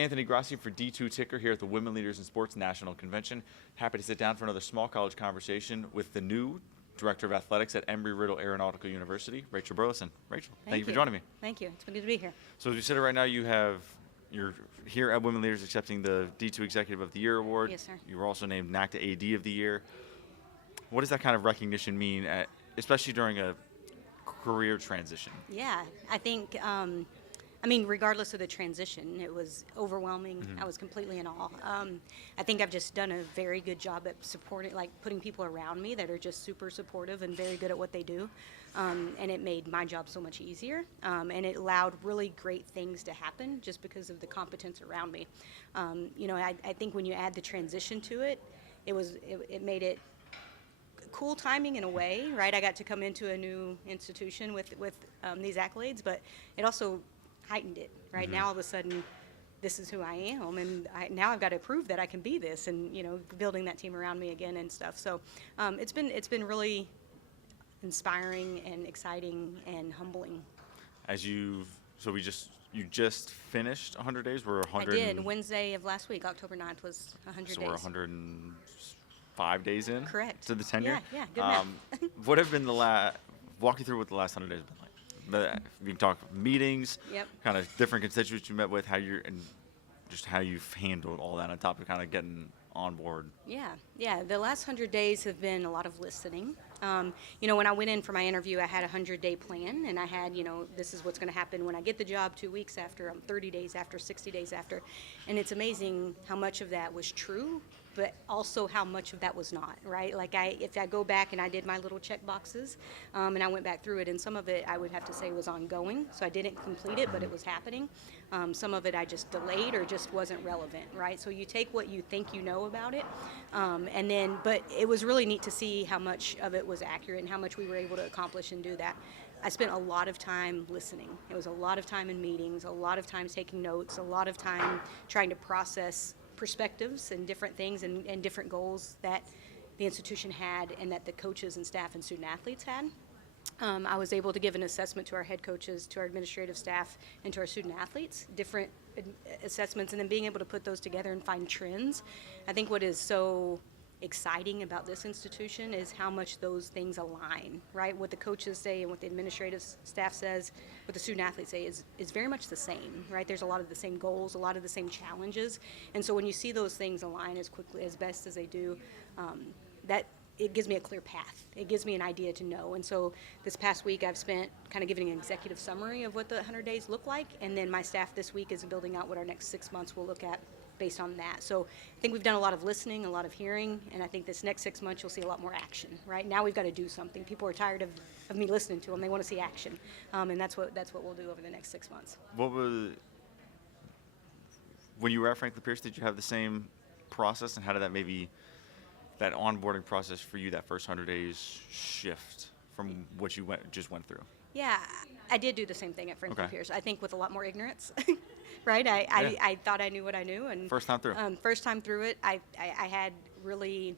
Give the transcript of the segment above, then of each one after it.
Anthony Grassi for D2 Ticker here at the Women Leaders in Sports National Convention. Happy to sit down for another small college conversation with the new Director of Athletics at Embry-Riddle Aeronautical University, Rachel Burleson. Rachel, thank you for joining me. Thank you. It's been good to be here. So as we sit right now, you're here at Women Leaders accepting the D2 Executive of the Year award. Yes, sir. You were also named NACDA AD of the Year. What does that kind of recognition mean, especially during a career transition? Yeah, I think, regardless of the transition, it was overwhelming. Mm-hmm. I was completely in awe. I think I've just done a very good job at supporting, putting people around me that are just super supportive and very good at what they do. And it made my job so much easier. And it allowed really great things to happen just because of the competence around me. I think when you add the transition to it, it made it cool timing in a way, right? I got to come into a new institution with these accolades, but it also heightened it, right? Mm-hmm. Now all of a sudden, this is who I am, and now I've got to prove that I can be this, and building that team around me again and stuff. So it's been really inspiring and exciting and humbling. You just finished 100 days. We're 100. I did. Wednesday of last week, October 9th, was 100 days. So we're 105 days in. Correct. To the tenure. Yeah, good math. What have been walk you through what the last 100 days have been like? We can talk meetings, yep. Kind of different constituents you met with, and just how you've handled all that on top of kind of getting on board. Yeah. The last 100 days have been a lot of listening. When I went in for my interview, I had a 100-day plan, and I had, this is what's going to happen when I get the job 2 weeks after, 30 days after, 60 days after. And it's amazing how much of that was true, but also how much of that was not, right? If I go back and I did my little check boxes, and I went back through it, and some of it I would have to say was ongoing, so I didn't complete it, but it was happening. Some of it I just delayed or just wasn't relevant, right? So you take what you think you know about it, but it was really neat to see how much of it was accurate and how much we were able to accomplish and do that. I spent a lot of time listening. It was a lot of time in meetings, a lot of time taking notes, a lot of time trying to process perspectives and different things and different goals that the institution had and that the coaches and staff and student athletes had. I was able to give an assessment to our head coaches, to our administrative staff, and to our student athletes, different assessments, and then being able to put those together and find trends. I think what is so exciting about this institution is how much those things align, right? What the coaches say and what the administrative staff says, what the student athletes say is very much the same, right? There's a lot of the same goals, a lot of the same challenges. And so when you see those things align as quickly, as best as they do, that it gives me a clear path. It gives me an idea to know. And so this past week I've spent kind of giving an executive summary of what the 100 days look like. And then my staff this week is building out what our next 6 months will look at based on that. So I think we've done a lot of listening, a lot of hearing, and I think this next 6 months you'll see a lot more action, right? Now we've got to do something. People are tired of me listening to them. They want to see action. And that's what we'll do over the next 6 months. When you were at Franklin Pierce, did you have the same process, and how did that onboarding process for you, that first 100 days, shift from what you just went through? Yeah, I did do the same thing at Franklin Pierce. I think with a lot more ignorance, right? I thought I knew what I knew, and first time through. First time through it, I had really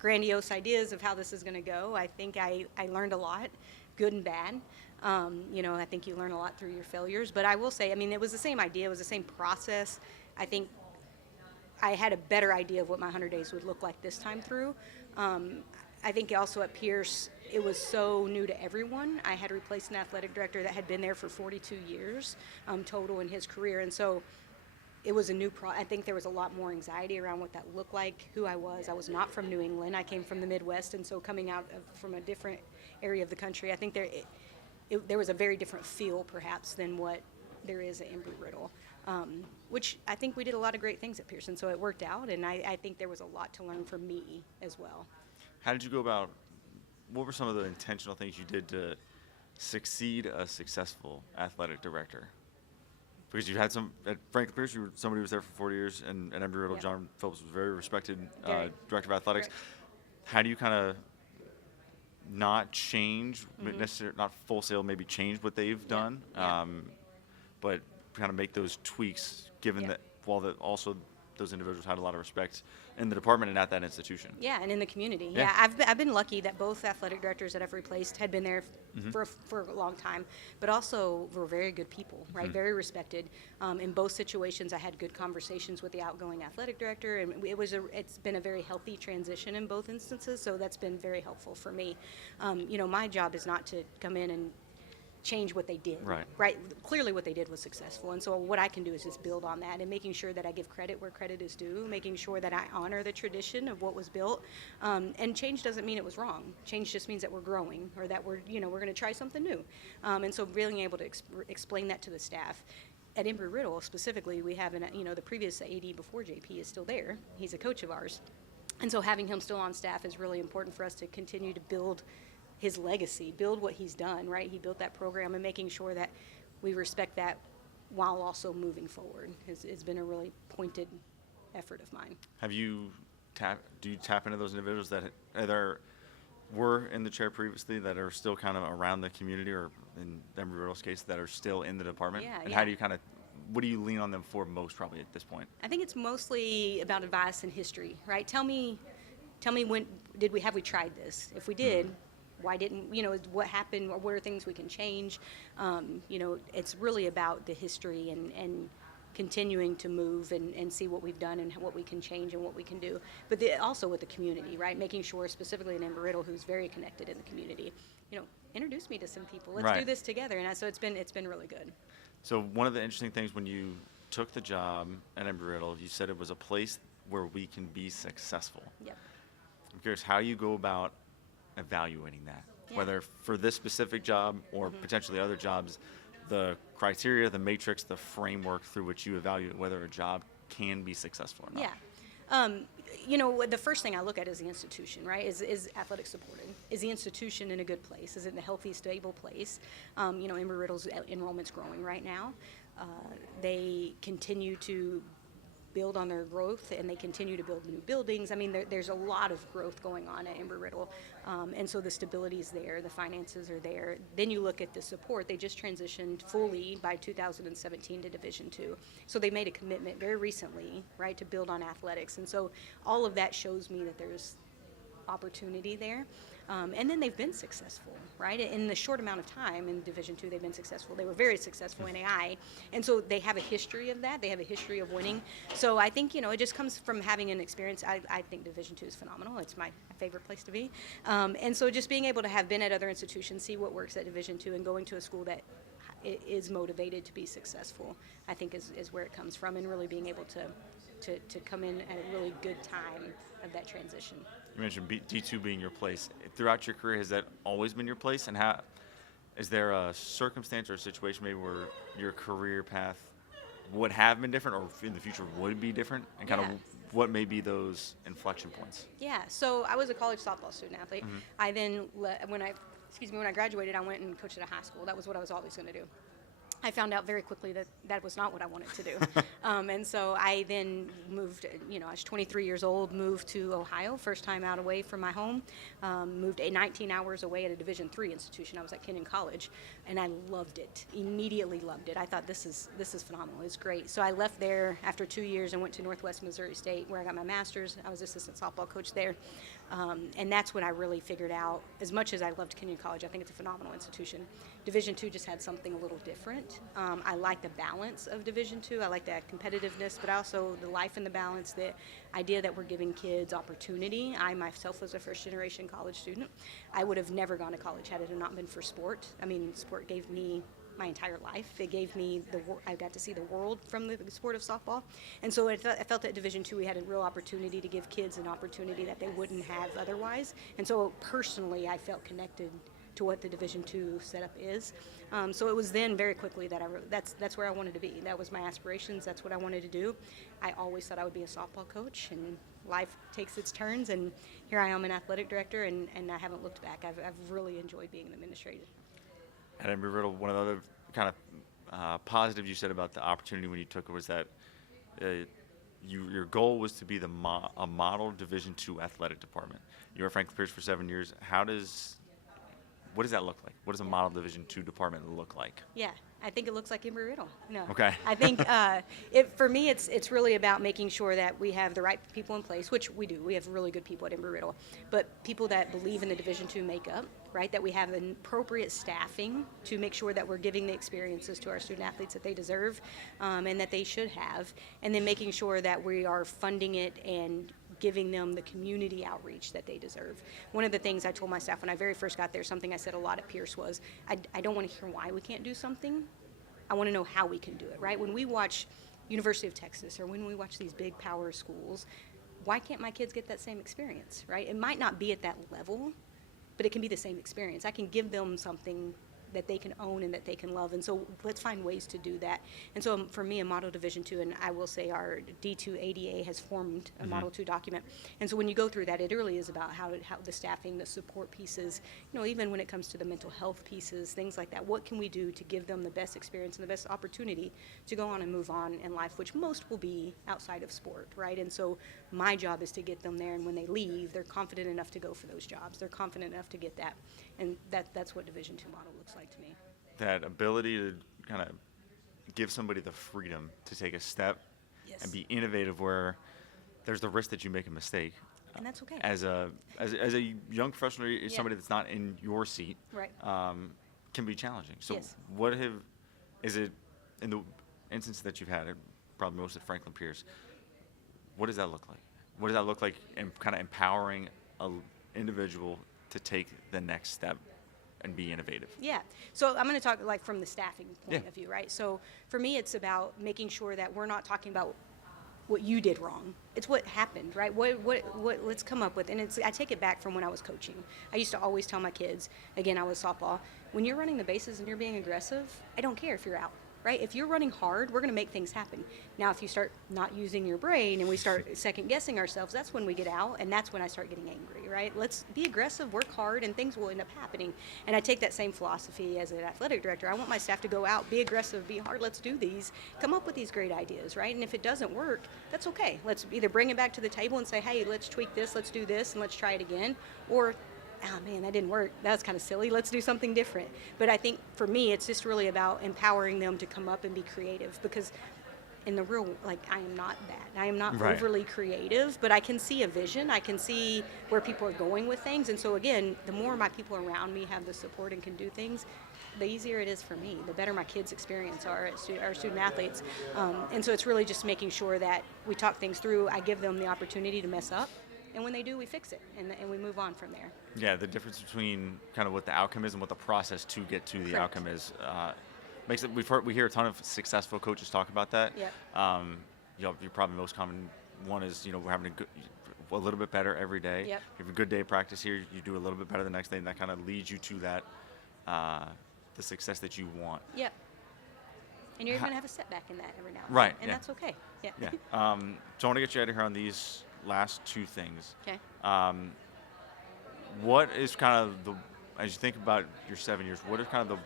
grandiose ideas of how this is going to go. I think I learned a lot, good and bad. I think you learn a lot through your failures. But I will say, it was the same idea. It was the same process. I think I had a better idea of what my 100 days would look like this time through. I think also at Pierce, it was so new to everyone. I had replaced an athletic director that had been there for 42 years total in his career. And so it was a new I think there was a lot more anxiety around what that looked like, who I was. I was not from New England. I came from the Midwest. And so coming out from a different area of the country, I think there was a very different feel perhaps than what there is at Embry-Riddle. Which I think we did a lot of great things at Pearson, so it worked out, and I think there was a lot to learn from me as well. How did you go about, what were some of the intentional things you did to succeed a successful athletic director? Because you had at Franklin Pierce, somebody who was there for 40 years, and at Embry-Riddle, Yep. John Phillips was very respected director of athletics. Correct. How do you kind of not change, necessarily not full sail, maybe change what they've done, Yeah. but kind of make those tweaks, given that also those individuals had a lot of respect in the department and at that institution. Yeah, and in the community. Yeah. I've been lucky that both athletic directors that I've replaced had been there for a long time, but also were very good people, right? Very respected. In both situations, I had good conversations with the outgoing athletic director, and it's been a very healthy transition in both instances, so that's been very helpful for me. My job is not to come in and change what they did. Right. Clearly what they did was successful. And so what I can do is just build on that and making sure that I give credit where credit is due, making sure that I honor the tradition of what was built. And change doesn't mean it was wrong. Change just means that we're growing, or that we're going to try something new. And so being able to explain that to the staff. At Embry-Riddle specifically, we have the previous AD before JP is still there. He's a coach of ours. And so having him still on staff is really important for us to continue to build his legacy, build what he's done, right? He built that program, and making sure that we respect that while also moving forward has been a really pointed effort of mine. Do you tap into those individuals that either were in the chair previously that are still kind of around the community, or in Embry-Riddle's case, that are still in the department? And how do you what do you lean on them for most probably at this point? I think it's mostly about advice and history, right? Tell me when have we tried this? If we did, why didn't, what happened, or what are things we can change? It's really about the history and continuing to move and see what we've done and what we can change and what we can do. But also with the community, right? Making sure, specifically in Embry-Riddle, who's very connected in the community, introduce me to some people. Let's do this together. And so it's been really good. So one of the interesting things when you took the job at Embry-Riddle, you said it was a place where we can be successful. Yep. I'm curious how you go about evaluating that, whether for this specific job or potentially other jobs, the criteria, the matrix, the framework through which you evaluate whether a job can be successful or not. Yeah. The first thing I look at is the institution, right? Is athletics supported? Is the institution in a good place? Is it in a healthy, stable place? Embry-Riddle's enrollment's growing right now. They continue to build on their growth, and they continue to build new buildings. I mean, there's a lot of growth going on at Embry-Riddle, and so the stability is there, the finances are there. Then you look at the support. They just transitioned fully by 2017 to Division II. So they made a commitment very recently, right, to build on athletics. And so all of that shows me that there's opportunity there. And then they've been successful, right? In the short amount of time in Division II, they've been successful. They were very successful in AI. And so they have a history of that. They have a history of winning. So I think, it just comes from having an experience. I think Division II is phenomenal. It's my favorite place to be. And so just being able to have been at other institutions, see what works at Division II, and going to a school that is motivated to be successful, I think is where it comes from, and really being able to come in at a really good time of that transition. You mentioned D2 being your place. Throughout your career, has that always been your place? And is there a circumstance or a situation maybe where your career path would have been different, or in the future would be different? And kind of what may be those inflection points? Yeah, so I was a college softball student athlete. I then, when I graduated, I went and coached at a high school. That was what I was always going to do. I found out very quickly that was not what I wanted to do. And so I then moved, I was 23 years old, moved to Ohio, first time out away from my home, moved 19 hours away at a Division III institution. I was at Kenyon College, and I loved it, immediately loved it. I thought this is phenomenal, it's great. So I left there after 2 years and went to Northwest Missouri State, where I got my master's. I was assistant softball coach there. And that's when I really figured out, as much as I loved Kenyon College, I think it's a phenomenal institution. Division II just had something a little different. I like the balance of Division II. I like that competitiveness, but also the life in the balance, the idea that we're giving kids opportunity. I myself was a first-generation college student. I would have never gone to college had it not been for sport. I mean, sport gave me my entire life. It gave me I got to see the world from the sport of softball. And so I felt at Division II we had a real opportunity to give kids an opportunity that they wouldn't have otherwise. And so personally I felt connected to what the Division II setup is. So it was then very quickly that that's where I wanted to be. That was my aspirations. That's what I wanted to do. I always thought I would be a softball coach, and life takes its turns, and here I am an athletic director, and I haven't looked back. I've really enjoyed being an administrator. At Embry-Riddle, one of the other kind of positives you said about the opportunity when you took it was that your goal was to be a model Division II athletic department. You were Franklin Pierce for 7 years. How does what does that look like? What does a model Division II department look like? Yeah, I think it looks like Embry-Riddle. No. Okay. I think for me, it's really about making sure that we have the right people in place, which we do. We have really good people at Embry-Riddle, but people that believe in the Division II makeup, right? That we have an appropriate staffing to make sure that we're giving the experiences to our student athletes that they deserve and that they should have, and then making sure that we are funding it and giving them the community outreach that they deserve. One of the things I told my staff when I very first got there, something I said a lot at Pierce was, I don't want to hear why we can't do something. I want to know how we can do it, right? When we watch University of Texas or when we watch these big power schools, why can't my kids get that same experience, right? It might not be at that level, but it can be the same experience. I can give them something that they can own and that they can love. And so let's find ways to do that. And so for me, a Model Division II, and I will say our D2 ADA has formed a Model II document. And so when you go through that, it really is about how the staffing, the support pieces, even when it comes to the mental health pieces, things like that, what can we do to give them the best experience and the best opportunity to go on and move on in life, which most will be outside of sport, right? And so my job is to get them there, and when they leave, they're confident enough to go for those jobs. They're confident enough to get that. And that's what Division II model looks like to me. That ability to kind of give somebody the freedom to take a step and be innovative where there's the risk that you make a mistake. And that's okay. As a young professional, somebody that's not in your seat, right. Can be challenging. So Yes. Is it in the instance that you've had, probably most at Franklin Pierce, what does that look like? What does that look like in kind of empowering an individual to take the next step and be innovative? Yeah. So I'm going to talk like from the staffing point of view, right? So for me, it's about making sure that we're not talking about what you did wrong. It's what happened, right? What let's come up with. And I take it back from when I was coaching. I used to always tell my kids, again, I was softball, when you're running the bases and you're being aggressive, I don't care if you're out. Right? If you're running hard, we're going to make things happen. Now, if you start not using your brain and we start second-guessing ourselves, that's when we get out, and that's when I start getting angry, right? Let's be aggressive, work hard, and things will end up happening. And I take that same philosophy as an athletic director. I want my staff to go out, be aggressive, be hard, let's do these, come up with these great ideas, right? And if it doesn't work, that's okay. Let's either bring it back to the table and say, hey, let's tweak this, let's do this, and let's try it again, or oh man, that didn't work. That was kind of silly. Let's do something different. But I think for me, it's just really about empowering them to come up and be creative, because in the real, I am not that. I am not overly creative, but I can see a vision. I can see where people are going with things. And so again, the more my people around me have the support and can do things, the easier it is for me, the better my kids' experience are as our student athletes. And so it's really just making sure that we talk things through. I give them the opportunity to mess up. And when they do, we fix it, and we move on from there. Yeah, the difference between kind of what the outcome is and what the process to get to the outcome is makes it. We hear a ton of successful coaches talk about that. Yep. Your probably most common one is we're having a little bit better every day. Yep. You have a good day of practice here, you do a little bit better the next day, and that kind of leads you to that the success that you want. Yep. And you're going to have a setback in that every now and then. And that's okay. Yeah. Yeah. So I want to get you out of here on these last two things. Okay. What is kind of as you think about your 7 years, what are kind of the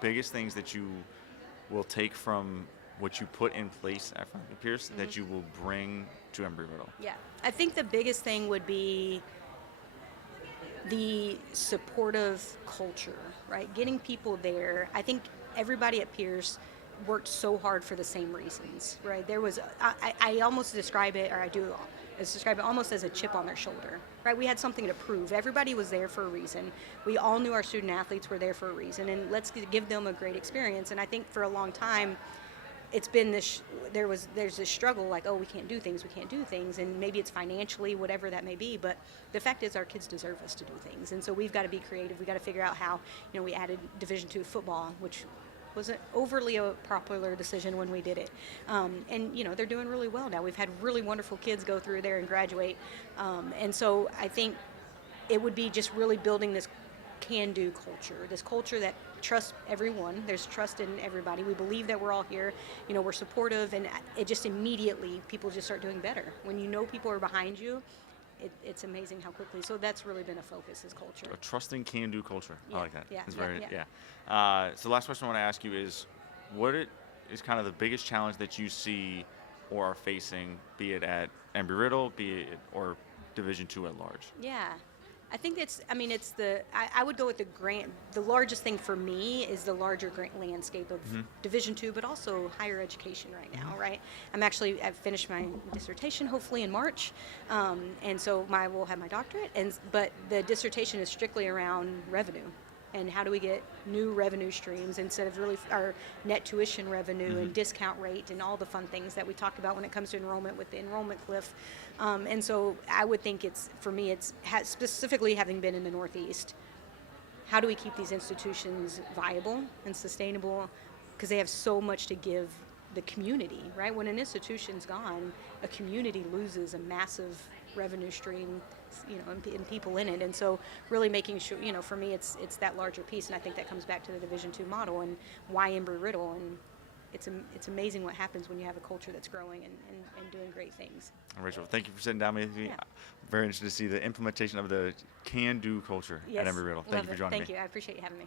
biggest things that you will take from what you put in place at Franklin Pierce that you will bring to Embry-Riddle? Yeah. I think the biggest thing would be the supportive culture, right? Getting people there. I think everybody at Pierce worked so hard for the same reasons, right? There was, I almost describe it, or I do describe it almost as a chip on their shoulder, right? We had something to prove. Everybody was there for a reason. We all knew our student athletes were there for a reason, and let's give them a great experience. And I think for a long time, it's been this, there's this struggle like, oh, we can't do things, and maybe it's financially, whatever that may be, but the fact is our kids deserve us to do things. And so we've got to be creative. We've got to figure out how, we added Division II football, which wasn't overly a popular decision when we did it. And they're doing really well now. We've had really wonderful kids go through there and graduate. And so I think it would be just really building this can-do culture, this culture that trusts everyone. There's trust in everybody. We believe that we're all here. We're supportive, and it just immediately, people just start doing better. When people are behind you, it's amazing how quickly. So that's really been a focus, is culture. A trusting can-do culture. Yeah, I like that. Yeah, it's yeah. So the last question I want to ask you is, what is kind of the biggest challenge that you see or are facing, be it at Embry-Riddle, or Division II at large? Yeah. I think it's I would go with the largest thing for me is the larger grant landscape of Division II, but also higher education right now, right? I've finished my dissertation hopefully in March, and so we'll have my doctorate, but the dissertation is strictly around revenue. And how do we get new revenue streams instead of really our net tuition revenue and discount rate and all the fun things that we talk about when it comes to enrollment with the enrollment cliff. And so I would think specifically having been in the Northeast, how do we keep these institutions viable and sustainable? Because they have so much to give the community, right? When an institution's gone, a community loses a massive revenue stream, and people in it. And so really making sure, for me, it's that larger piece. And I think that comes back to the Division II model and why Embry-Riddle. And it's amazing what happens when you have a culture that's growing and doing great things. Rachel, thank you for sitting down with me. Yeah. Very interested to see the implementation of the can-do culture at Embry-Riddle. Thank you for joining me. Thank you. I appreciate you having me.